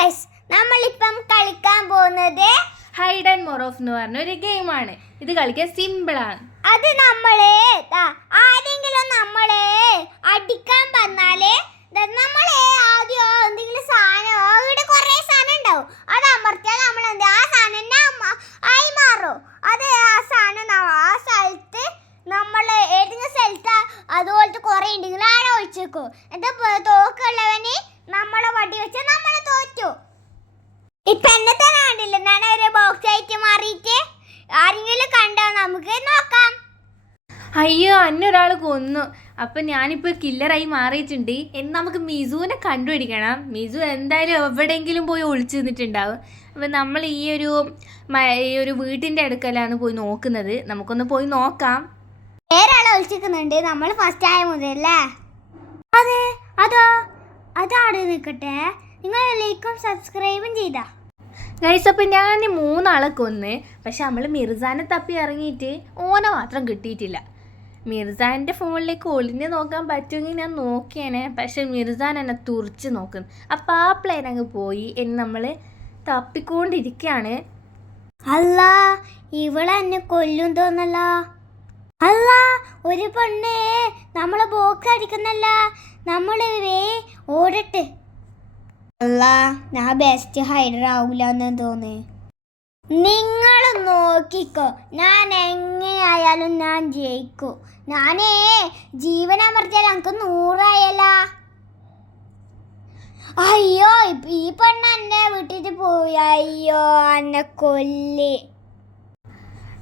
Guys, നമ്മളിപ്പം കളിക്കാൻ പോകുന്നത് ഹൈഡ് ആൻഡ് മോറോഫ് എന്ന് പറഞ്ഞ ഒരു ഗെയിമാണ്. ഇത് കളിക്കാൻ സിമ്പിളാണ്. അത് ആരെങ്കിലും അടിക്കാൻ പറഞ്ഞാല് ആദ്യം എന്തെങ്കിലും സാധനം ഇവിടെ കുറെ സാധനം ഉണ്ടാവും. അത് അമർത്തിയാൽ നമ്മൾ ആ സാധനം ആയി മാറും. അത് ആ സാധനം ആ സ്ഥലത്ത് നമ്മൾ ഏതെങ്കിലും സ്ഥലത്ത് അതുപോലത്തെ കുറെ ഉണ്ടെങ്കിൽ ആടെ ഒഴിച്ചേക്കും. എന്നിട്ട് തോക്കുള്ളവന് നമ്മളെ വടി വെച്ചാൽ നമ്മളെ തോറ്റു. ഇപ്പൊ എന്നെ തന്നെ കണ്ടില്ല, ഞാൻ ഒരു ബോക്സ് ആയിട്ട് മാറിയിട്ട് ആരെങ്കിലും കണ്ടോ നമുക്ക് നോക്കാം. അയ്യോ, അന്നൊരാൾ കൊന്നു. അപ്പം ഞാനിപ്പോൾ കില്ലറായി മാറിയിട്ടുണ്ട്. എന്ന് നമുക്ക് മിസുവിനെ കണ്ടുപിടിക്കണം. മിസു എന്തായാലും എവിടെയെങ്കിലും പോയി ഒളിച്ചു നിന്നിട്ടുണ്ടാവും. അപ്പം നമ്മൾ ഈ ഒരു വീട്ടിൻ്റെ അടുക്കലാണ് പോയി നോക്കുന്നത്. നമുക്കൊന്ന് പോയി നോക്കാം. വേറൊരാളെ ഒളിച്ചിരിക്കുന്നുണ്ട്. നമ്മൾ ഫസ്റ്റ് ആയ മുതലല്ലേ. അതാടെ നിൽക്കട്ടെ. നിങ്ങൾ ലൈക്കും സബ്സ്ക്രൈബും ചെയ്താ ഗൈസ്. അപ്പം ഞാൻ 3 ആളെ കൊന്ന്. പക്ഷെ നമ്മൾ മിർസാനെ തപ്പി ഇറങ്ങിയിട്ട് ഓനെ മാത്രം കിട്ടിയിട്ടില്ല. മിർസാൻ്റെ ഫോണിലേക്ക് ഒളിഞ്ഞ് നോക്കാൻ പറ്റുമെങ്കിൽ ഞാൻ നോക്കിയേനെ. പക്ഷെ മിർസാൻ എന്നെ തുറിച്ച് നോക്കുന്നു. അപ്പം ആ പ്ലെയിൻ അങ്ങ് പോയി. എന്ന് നമ്മൾ തപ്പിക്കൊണ്ടിരിക്കുകയാണ്. അല്ല, ഇവളെന്നെ കൊല്ലും തോന്നല്ല. അല്ല, ഒരു പെണ്ണ് നമ്മളെ ബോക്സ് അടിക്കുന്നല്ല. നമ്മൾ ഓടട്ടെ. അല്ല, ഞാൻ ബെസ്റ്റ് ഹൈഡർ ആവൂലെന്ന് തോന്നി. നിങ്ങൾ നോക്കിക്കോ, ഞാൻ എങ്ങനെയായാലും ഞാൻ ജയിക്കും. ഞാനേ ജീവനമർത്തിയാൽ എനിക്ക് 100 ആയല്ല. അയ്യോ, ഈ പെണ്ണ് എന്നെ വിട്ടിട്ട് പോയി. അയ്യോ, എന്നെ കൊല്ലി.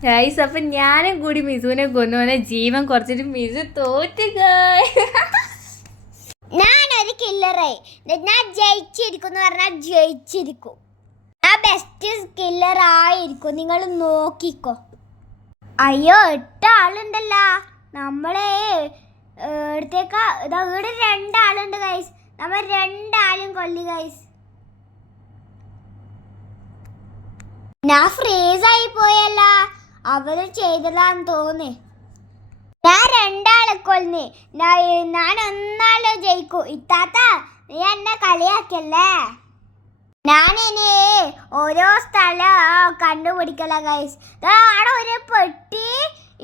ഗൈസ്, അപ്പം ഞാനും കൂടി മിസുവിനെ കൊന്നുപോലെ ജീവൻ കുറച്ചിട്ട് മിസു തോറ്റുക. ഞാനൊരു കില്ലറായി. ഞാൻ ജയിച്ചിരിക്കും എന്ന് പറഞ്ഞാൽ ജയിച്ചിരിക്കും. ഞാൻ ബെസ്റ്റ് കില്ലർ ആയിരിക്കും. നിങ്ങൾ നോക്കിക്കോ. അയ്യോ, 8 ആളുണ്ടല്ലോ. നമ്മളെ എടുത്തേക്കാ. ഇവിടെ 2 ആളുണ്ട് ഗൈസ്. നമ്മൾ 2 ആളും കൊല്ലി ഗൈസ്. ഞാൻ ഫ്രീസായി പോയല്ല. അവര് ചെയ്തതാന്ന് തോന്നി. ഞാൻ 2 ആളെ കൊല്ലി. ഞാൻ 1 ആള് ജയിക്കും. ഇത്താത്ത, നീ എന്നെ കളിയാക്കല്ലേ. ഞാനിനി ഓരോ സ്ഥലം കണ്ടുപിടിക്കല ഗൈസ്. അവിടെ ഒരു പെട്ടി,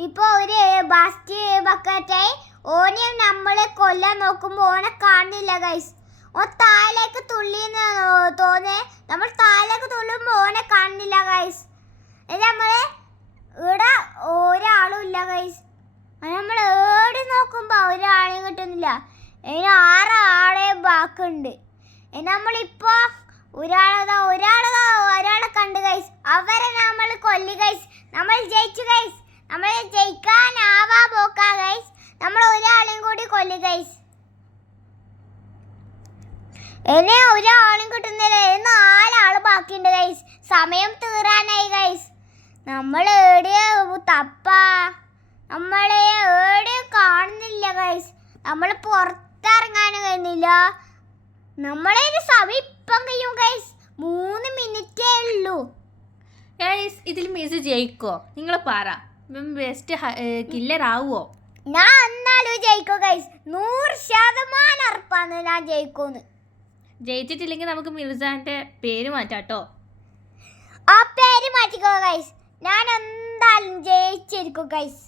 ഇപ്പൊ ഒരു ബസ്റ്റ് ബക്കറ്റായി. ഓനെയും നമ്മളെ കൊല്ലാൻ നോക്കുമ്പോൾ ഓനെ കാണുന്നില്ല ഗൈസ്. ഓൻ താഴേക്ക് തുള്ളിന്ന് തോന്നേ. നമ്മൾ താഴേക്ക് തുള്ളുമ്പോൾ ഓനെ കാണുന്നില്ല ഗൈസ്. നമ്മള് ഇവിടെ ഒരാളും ഇല്ല ഗൈസ്. നമ്മൾ ഏടി നോക്കുമ്പോൾ ഒരാളെയും കിട്ടുന്നില്ല. അതിന് 6 ആളെ ബാക്കുണ്ട്. നമ്മളിപ്പോ ഒരാളെ കണ്ട് ഗൈസ്. അവരെ നമ്മൾ കൊല്ലി ഗൈസ്. നമ്മൾ ജയിച്ചു ഗൈസ്. നമ്മൾ ജയിക്കാനാവാ പോക്കാ ഗൈസ്. നമ്മൾ ഒരാളെയും കൂടി കൊല്ലി ഗൈസ്. എന്നെ ഒരാളും കിട്ടുന്നില്ല. 4 ആള് ബാക്കിയുണ്ട് ഗൈസ്. സമയം തീരാനായി ഗൈസ്. നമ്മൾ എവിടെയാ തപ്പാ? നമ്മളെ എവിടെയും കാണുന്നില്ല ഗൈസ്. നമ്മൾ പുറത്തിറങ്ങാനും കഴിയുന്നില്ല. നമ്മളെ സമയം ഇപ്പം കഴിയും ഗൈസ്. 3 മിനിറ്റേ ഉള്ളൂ ഗൈസ്. ഇതിൽ മിസ് ജയിക്കോ? നിങ്ങൾ പറ, ബെസ്റ്റ് കില്ലർ ആവുമോ? ഞാൻ എന്നാലും ജയിക്കോ ഗൈസ്. 100% ഉറപ്പാണ് ഞാൻ ജയിക്കൂന്ന്. ജയിച്ചിട്ടില്ലെങ്കിൽ നമുക്ക് മിർസാന്റെ പേര് മാറ്റാട്ടോ. ആ പേര് മാറ്റിക്കോ ഗൈസ്. ഞാൻ എന്തായാലും ജയിച്ചിരിക്കും ഗൈസ്.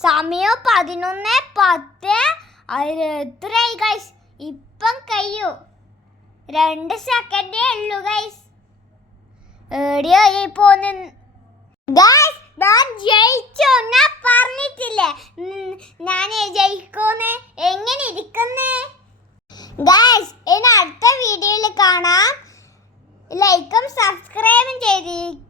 സമയം 11:10. എത്രയായി ഗൈസ്? ഇപ്പം കഴിയൂ. 2 സെക്കൻഡേ ഉള്ളൂ ഗൈസ്. എവിടെയോ ഈ പോന്ന് ഗൈസ്. ഞാൻ ജയിച്ചു. ഞാൻ പറഞ്ഞിട്ടില്ലേ ഞാൻ ജയിക്കൂന്ന്. എങ്ങനെ ഇരിക്കുന്നേ ഗൈസ്? ഇനി അടുത്ത വീഡിയോയിൽ കാണാം. ലൈക്കും സബ്സ്ക്രൈബും ചെയ്തിരിക്കും.